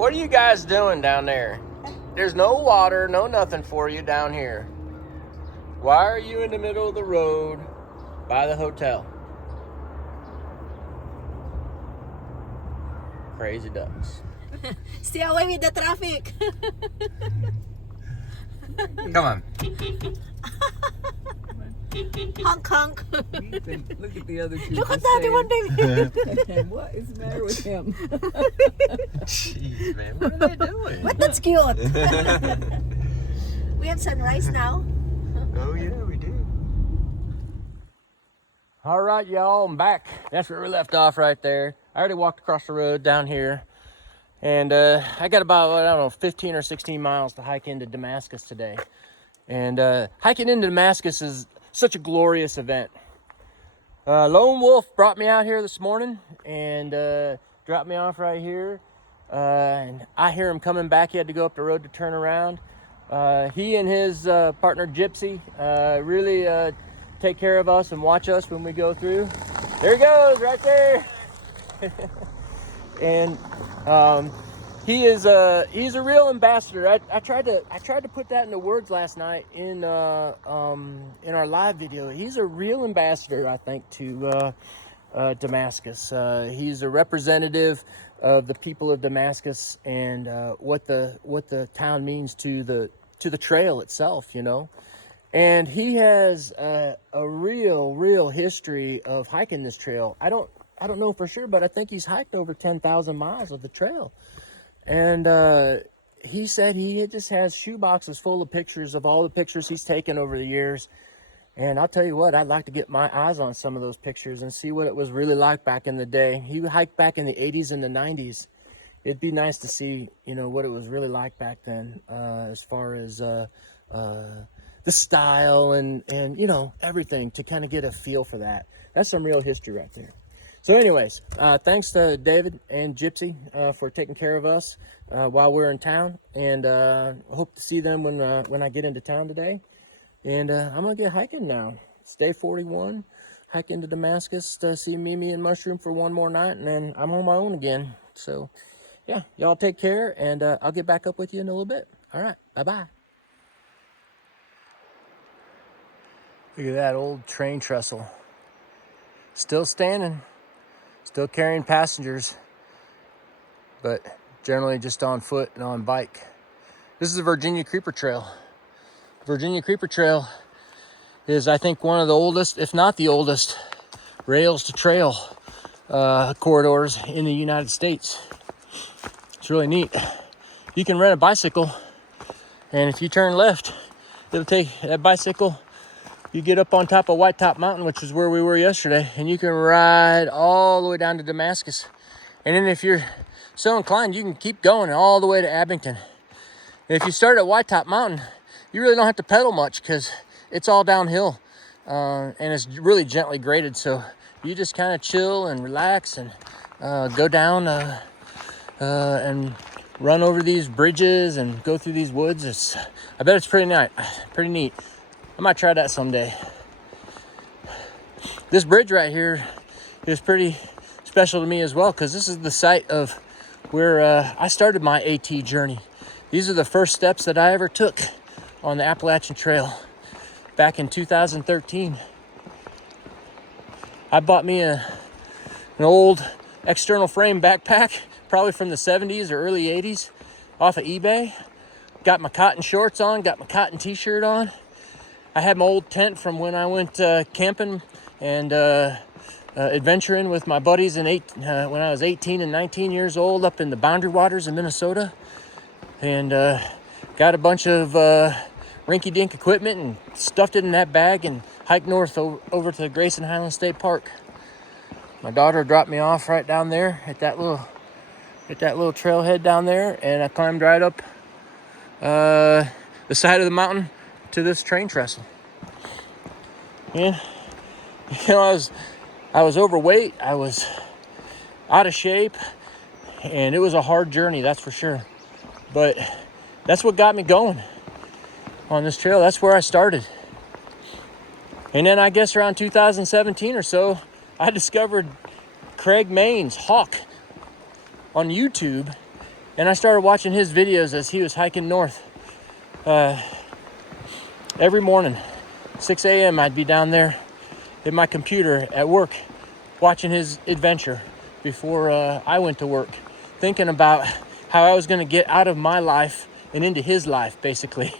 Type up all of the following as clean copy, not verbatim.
What are you guys doing down there? There's no water, no nothing for you down here. Why are you in the middle of the road by the hotel? Crazy ducks. Stay away with the traffic. Come on. Honk honk. Look at the other two. Look at that one, baby. What is the matter with him? Jeez, man, what are they doing? But that's cute. We have sunrise now. Oh yeah, we do. All right, y'all, I'm back. That's where we left off right there. I already walked across the road down here. And I got about, I don't know, 15 or 16 miles to hike into Damascus today. And hiking into Damascus is such a glorious event. Lone Wolf brought me out here this morning and dropped me off right here. And I hear him coming back. He had to go up the road to turn around. He and his partner Gypsy really take care of us and watch us when we go through. There he goes, right there. And he's a real ambassador. I tried to put that into words last night in our live video. He's a real ambassador, I think, to Damascus. He's a representative of the people of Damascus and what the town means to the trail itself, you know. And he has a real history of hiking this trail. I don't know for sure, but I think he's hiked over 10,000 miles of the trail. And he said he just has shoe boxes full of pictures of all the pictures he's taken over the years. And I'll tell you what, I'd like to get my eyes on some of those pictures and see what it was really like back in the day. He hiked back in the 80s and the 90s. It'd be nice to see, you know, what it was really like back then, as far as the style and you know, everything, to kind of get a feel for that. That's some real history right there. So anyways, thanks to David and Gypsy for taking care of us while we're in town, and hope to see them when I get into town today. And I'm gonna get hiking now. It's day 41, hike into Damascus to see Mimi and Mushroom for one more night, and then I'm on my own again. So yeah, y'all take care, and I'll get back up with you in a little bit. All right, bye-bye. Look at that old train trestle. Still standing. Still carrying passengers, but generally just on foot and on bike. This is the Virginia Creeper Trail. Virginia Creeper Trail is, I think, one of the oldest, if not the oldest, rails to trail corridors in the United States. It's really neat. You can rent a bicycle, and if you turn left, it'll take that bicycle. You get up on top of White Top Mountain, which is where we were yesterday, and you can ride all the way down to Damascus. And then if you're so inclined, you can keep going all the way to Abington. And if you start at White Top Mountain, you really don't have to pedal much because it's all downhill. And it's really gently graded, so you just kind of chill and relax and go down and run over these bridges and go through these woods. I bet it's pretty neat. I might try that someday. This bridge right here is pretty special to me as well, because this is the site of where I started my AT journey. These are the first steps that I ever took on the Appalachian Trail back in 2013. I bought me an old external frame backpack, probably from the 70s or early 80s, off of eBay. Got my cotton shorts on, got my cotton t-shirt on. I had my old tent from when I went camping and adventuring with my buddies when I was 18 and 19 years old up in the Boundary Waters in Minnesota. And got a bunch of rinky-dink equipment and stuffed it in that bag and hiked north over to Grayson Highland State Park. My daughter dropped me off right down there at that little trailhead down there, and I climbed right up the side of the mountain to this train trestle. And you know, I was overweight, I was out of shape, and it was a hard journey, that's for sure. But that's what got me going on this trail. That's where I started. And then I guess around 2017 or so, I discovered Craig Main's Hawk on YouTube, And I started watching his videos as he was hiking north. Every morning, 6 a.m., I'd be down there at my computer at work watching his adventure before I went to work, thinking about how I was going to get out of my life and into his life, basically.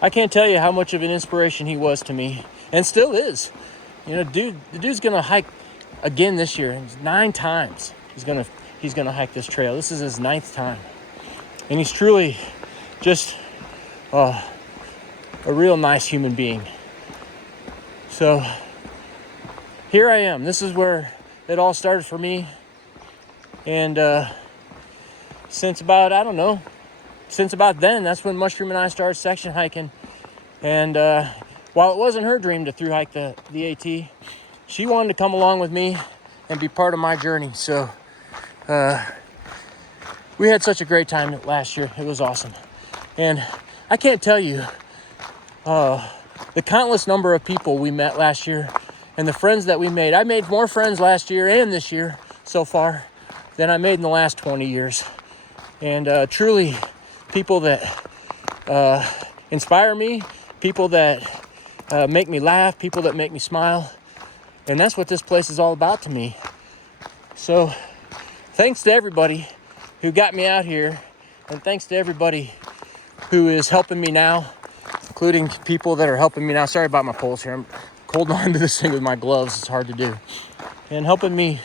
I can't tell you how much of an inspiration he was to me, and still is. You know, the dude's going to hike again this year. 9 times he's gonna hike this trail. This is his 9th time. And he's truly just a real nice human being. So here I am. This is where it all started for me. And since about then, that's when Mushroom and I started section hiking. And while it wasn't her dream to through hike the AT, she wanted to come along with me and be part of my journey. So we had such a great time last year. It was awesome. And I can't tell you the countless number of people we met last year and the friends that we made. I made more friends last year and this year so far than I made in the last 20 years. And truly, people that inspire me, people that make me laugh, people that make me smile. And that's what this place is all about to me. So thanks to everybody who got me out here, and thanks to everybody who is helping me now, including people that are helping me now. Sorry about my poles here. I'm holding on to this thing with my gloves. It's hard to do. And helping me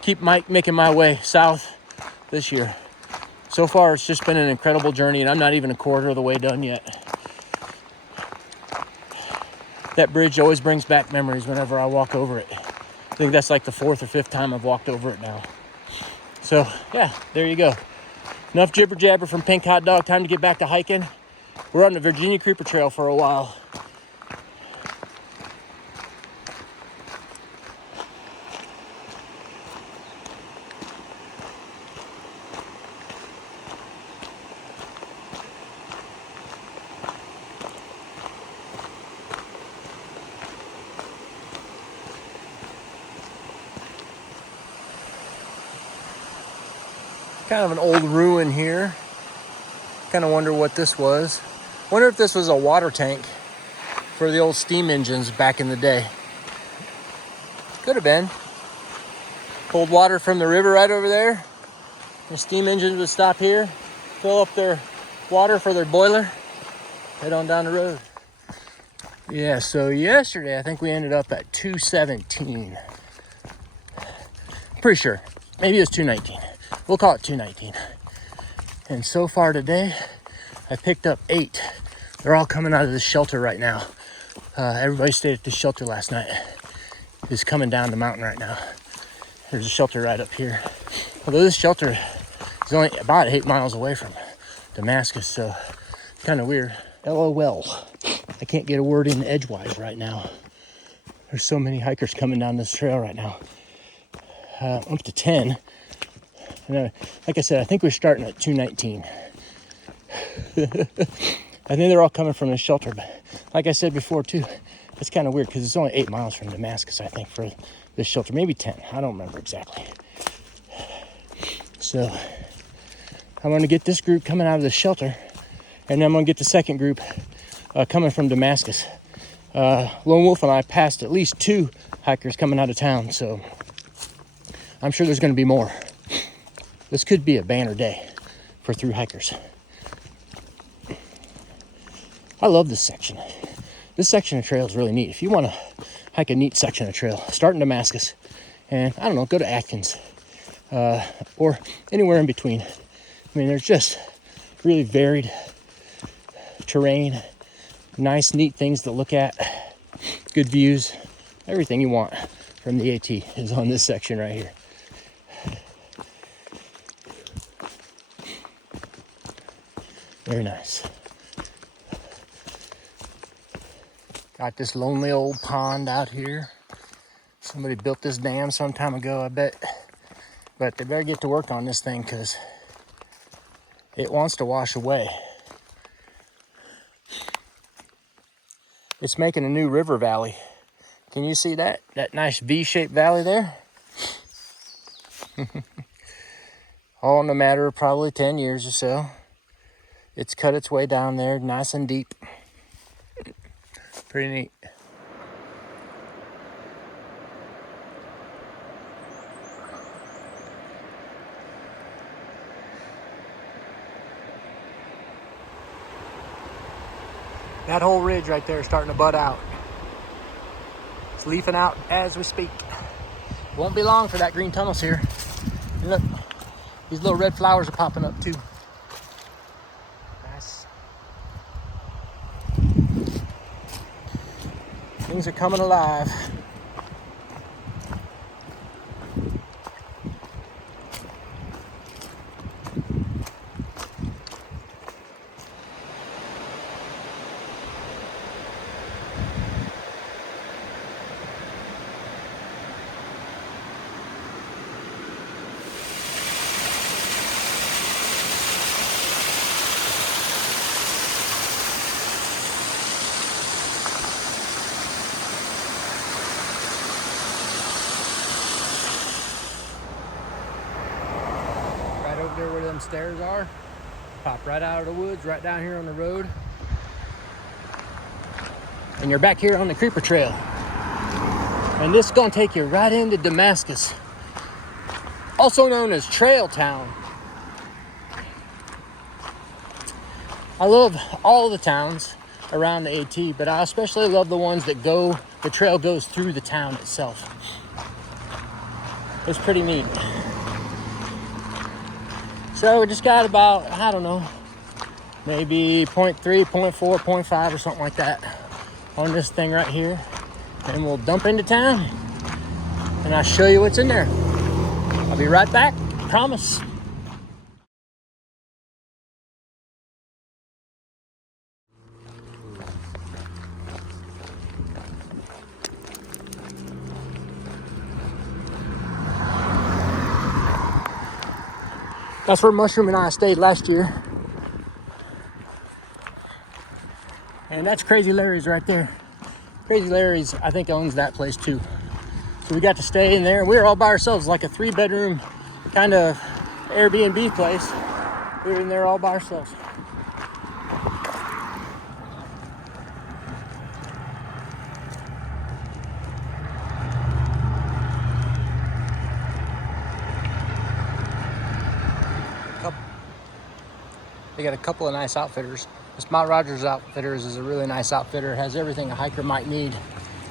keep making my way south this year. So far, it's just been an incredible journey, and I'm not even a quarter of the way done yet. That bridge always brings back memories whenever I walk over it. I think that's like the 4th or 5th time I've walked over it now. So, yeah, there you go. Enough jibber jabber from Pink Hot Dog. Time to get back to hiking. We're on the Virginia Creeper Trail for a while. Kind of an old ruin here. Kind of wonder what this was. Wonder if this was a water tank for the old steam engines back in the day. Could have been. Pulled water from the river right over there. The steam engines would stop here, fill up their water for their boiler, head on down the road. Yeah, so yesterday I think we ended up at 217. Pretty sure. Maybe it was 219. We'll call it 219. And so far today, I picked up 8. They're all coming out of the shelter right now. Everybody stayed at the shelter last night. It's coming down the mountain right now. There's a shelter right up here. Although this shelter is only about 8 miles away from Damascus, so kind of weird. LOL. I can't get a word in edgewise right now. There's so many hikers coming down this trail right now. Up to 10. And like I said, I think we're starting at 219. I think they're all coming from the shelter, but like I said before too, it's kind of weird because it's only 8 miles from Damascus, I think, for this shelter. Maybe 10. I don't remember exactly. So I'm going to get this group coming out of the shelter, and then I'm going to get the second group coming from Damascus. Lone Wolf and I passed at least 2 hikers coming out of town, so I'm sure there's going to be more. This could be a banner day for through hikers. I love this section. This section of trail is really neat. If you want to hike a neat section of trail, start in Damascus and, I don't know, go to Atkins or anywhere in between. I mean, there's just really varied terrain, nice, neat things to look at, good views. Everything you want from the AT is on this section right here. Very nice. Got this lonely old pond out here. Somebody built this dam some time ago, I bet. But they better get to work on this thing because it wants to wash away. It's making a new river valley. Can you see that? That nice V-shaped valley there? all in a matter of probably 10 years or so. It's cut its way down there nice and deep. Pretty neat. That whole ridge right there is starting to bud out. It's leafing out as we speak. Won't be long for that green tunnel's here. And look, these little red flowers are popping up too. Nice. Things are coming alive. Right over there where them stairs are. Pop right out of the woods, right down here on the road. And you're back here on the Creeper Trail. And this is gonna take you right into Damascus, also known as Trail Town. I love all the towns around the AT, but I especially love the ones that the trail goes through the town itself. It's pretty neat. So we just got about, I don't know, maybe 0.3, 0.4, 0.5 or something like that on this thing right here. And we'll dump into town and I'll show you what's in there. I'll be right back, promise. That's where Mushroom and I stayed last year. And that's Crazy Larry's right there. Crazy Larry's, I think, owns that place too. So we got to stay in there. We were all by ourselves, like a 3-bedroom kind of Airbnb place. We were in there all by ourselves. They got a couple of nice outfitters. This Mount Rogers Outfitters is a really nice outfitter. It has everything a hiker might need.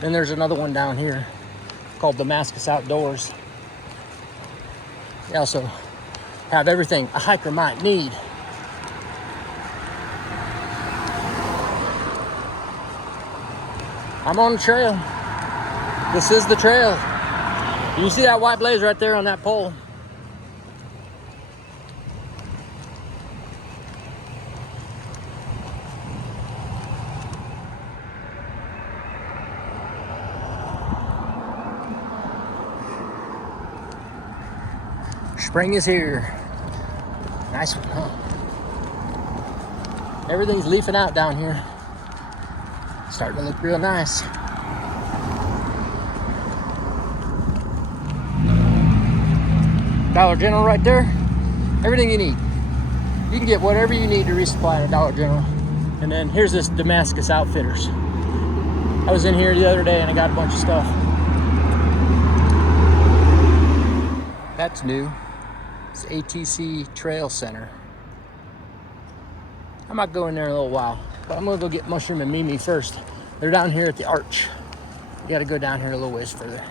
Then there's another one down here called Damascus Outdoors. They also have everything a hiker might need. I'm on the trail. This is the trail. You see that white blaze right there on that pole? Spring is here. Nice one, huh? Everything's leafing out down here. Starting to look real nice. Dollar General right there. Everything you need. You can get whatever you need to resupply at Dollar General. And then here's this Damascus Outfitters. I was in here the other day and I got a bunch of stuff. That's new. It's ATC Trail Center. I might go in there in a little while, but I'm gonna go get Mushroom and Mimi first. They're down here at the arch. You gotta go down here a little ways further.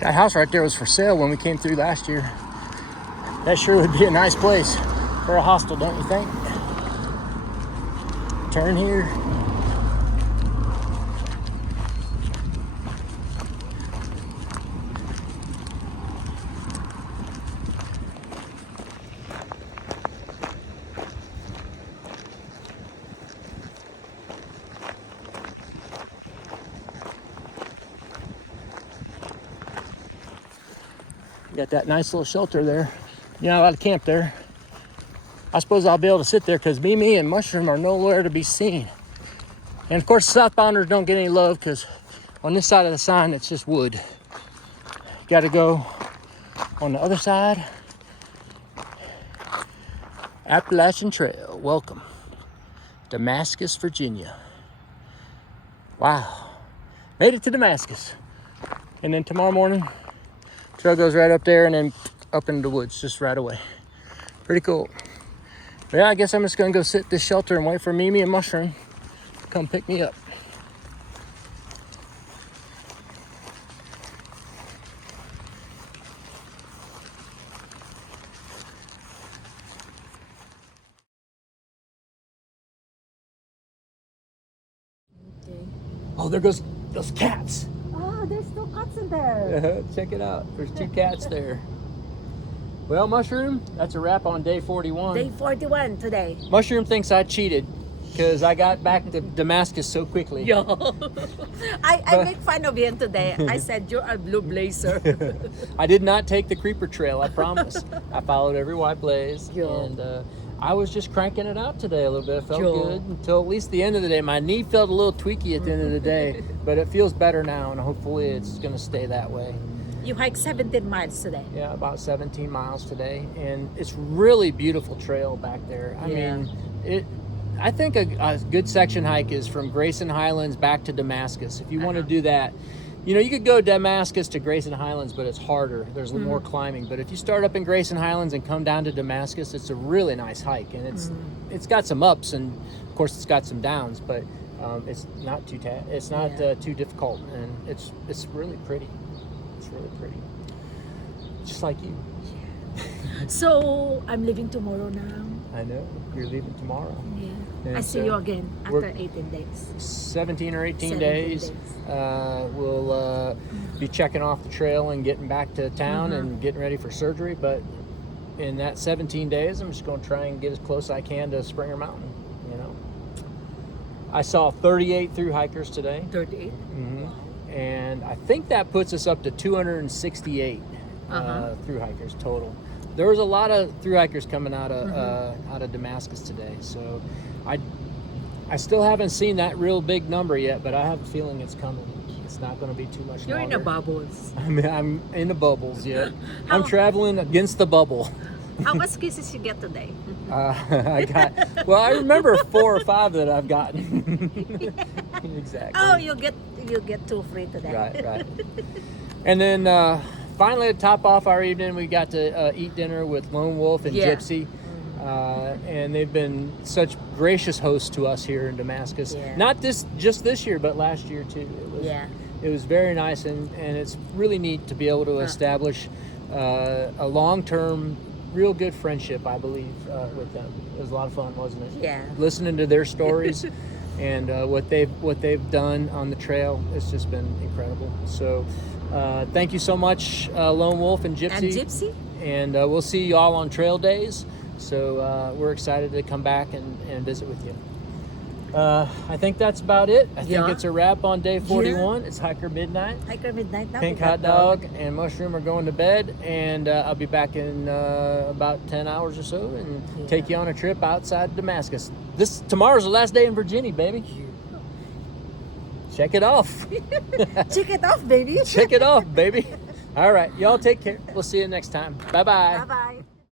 That house right there was for sale when we came through last year. That sure would be a nice place for a hostel, don't you think? Turn here. Got that nice little shelter there. You're not allowed to camp there. I suppose I'll be able to sit there because me and Mushroom are nowhere to be seen. And of course, southbounders don't get any love because on this side of the sign, it's just wood. Got to go on the other side. Appalachian Trail, welcome. Damascus, Virginia. Wow. Made it to Damascus. And then tomorrow morning, trail goes right up there and then up into the woods just right away. Pretty cool. But yeah, I guess I'm just gonna go sit at this shelter and wait for Mimi and Mushroom to come pick me up. Okay. Oh, there goes those cats. Oh, there's no cats in there. Check it out. There's 2 cats there. Well, Mushroom, that's a wrap on day 41. Day 41 today. Mushroom thinks I cheated because I got back to Damascus so quickly. Yo. I make fun of him today. I said, you're a blue blazer. I did not take the creeper trail, I promise. I followed every white blaze. Yo. And I was just cranking it out today a little bit. It felt Yo. good until at least the end of the day. My knee felt a little tweaky at the end of the day, but it feels better now, and hopefully it's going to stay that way. You hiked 17 miles today. Yeah, about 17 miles today, and it's really beautiful trail back there. I mean, I think a good section hike is from Grayson Highlands back to Damascus. If you want to do that, you know, you could go Damascus to Grayson Highlands, but it's harder. There's more climbing. But if you start up in Grayson Highlands and come down to Damascus, it's a really nice hike, and it's got some ups, and of course it's got some downs, but it's not too too difficult, and it's really pretty. It's really pretty, just like you. So I'm leaving tomorrow now. I know you're leaving tomorrow. Yeah. And I see so you again we're- after 18 days. 17 or 18 17 days. We'll be checking off the trail and getting back to town and getting ready for surgery. But in that 17 days, I'm just going to try and get as close as I can to Springer Mountain. You know, I saw 38 through hikers today. 38. And I think that puts us up to 268 through hikers total. There was a lot of through hikers coming out of Damascus today, so I still haven't seen that real big number yet, but I have a feeling it's coming. It's not going to be too much You're longer. in the bubbles. I'm in the bubbles yet. I'm traveling against the bubble. How much kisses you get today? I remember 4 or 5 that I've gotten. Exactly. Oh, you get 2 free today. Right. And then finally, to top off our evening, we got to eat dinner with Lone Wolf and Gypsy. And they've been such gracious hosts to us here in Damascus. Yeah. Not just this year, but last year too. It was very nice, and it's really neat to be able to establish a long-term, real good friendship, I believe, with them. It was a lot of fun, wasn't it? Yeah. Listening to their stories and what they've done on the trail, it's just been incredible. So thank you so much, Lone Wolf and Gypsy. And we'll see you all on trail days. So we're excited to come back and visit with you. I think that's about it. I think it's a wrap on day 41. It's Hiker Midnight. Hiker Midnight now. Pink Hot Dog and Mushroom are going to bed, and I'll be back in about 10 hours or so and take you on a trip outside Damascus. Tomorrow's the last day in Virginia, baby. Check it off. Check it off, baby. Check it off, baby. All right, y'all take care. We'll see you next time. Bye-bye. Bye-bye.